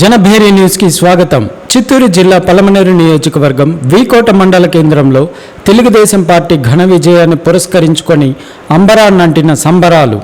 జనభేరి న్యూస్కి స్వాగతం. చిత్తూరు జిల్లా పలమనేరు నియోజకవర్గం వీకోట మండల కేంద్రంలో తెలుగుదేశం పార్టీ ఘన విజయాన్ని పురస్కరించుకొని అంబరాన్నంటిన సంబరాలు.